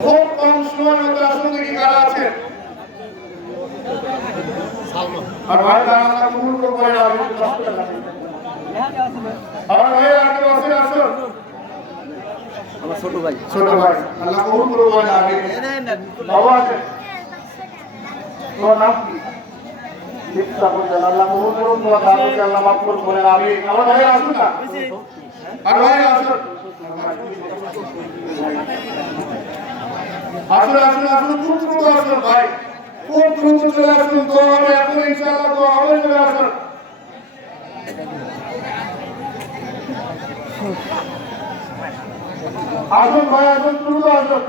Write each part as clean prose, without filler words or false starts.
খুব কম সময়ের মধ্যে আসুন দেখি কারা আছে। আর ভাই আল্লাহ কবুল করে আমি আমার ভাই আগে বসে আসুন। আমার ছোট ভাই আল্লাহ কবুল করে আমি বাবা আছে তোমার নাম কি? আল্লাহ কবুল করুন, তোমার দাদুকে আল্লাহ মাফ করুন বলেন আমি। আমার ভাই আসুন না, আর ভাই আসুন আসুন আসুন আসুন, খুব দ্রুত আসুন ভাই, খুব দ্রুত চলে আসুন। তো হবে এখন ইনশাআল্লাহ, তো হবে, চলে আসুন। আসুন ভাই আসুন, দ্রুত আসুন।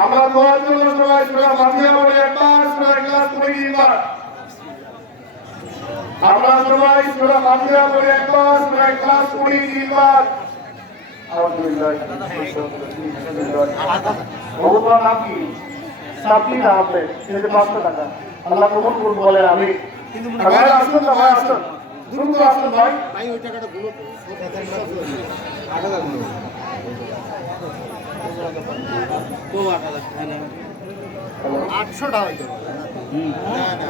আমরা দোয়ার জন্য সবাই সূরা ফাতিহা পড়ে একবার, সূরা ইখলাস পড়ে একবার। আমরা সবাই সূরা ফাতিহা পড়ে একবার, সূরা ইখলাস পড়ে একবার। আলহামদুলিল্লাহ। ওর নাম কি? সাবলি না আপনি, এই যে 500 টাকা আল্লাহ কবুল করুন বলেন আমি। ভাই আসুন না, ভাই আসুন, দ্রুত আসুন ভাই। ভাই ওই টাকাটা গুলো 8,000 গুলো তো 8,000 না 800 টাকা হইতো। না না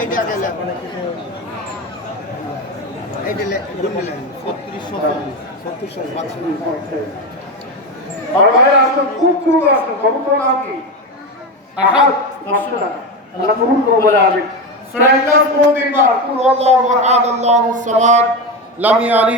এইটা গেলে এইটা গুনলে 3600 আর ভাই আসুন, খুব দ্রুত আসুন। কবুল নাম কি? আহাদ 500 টাকা আল্লাহ কবুল করুন বলেন আমি। সূরা ইখলাস পড়ুন একবার। কুল আল্লাহু আহাদ আল্লাহুস সামাদ লাম ইয়ালিদ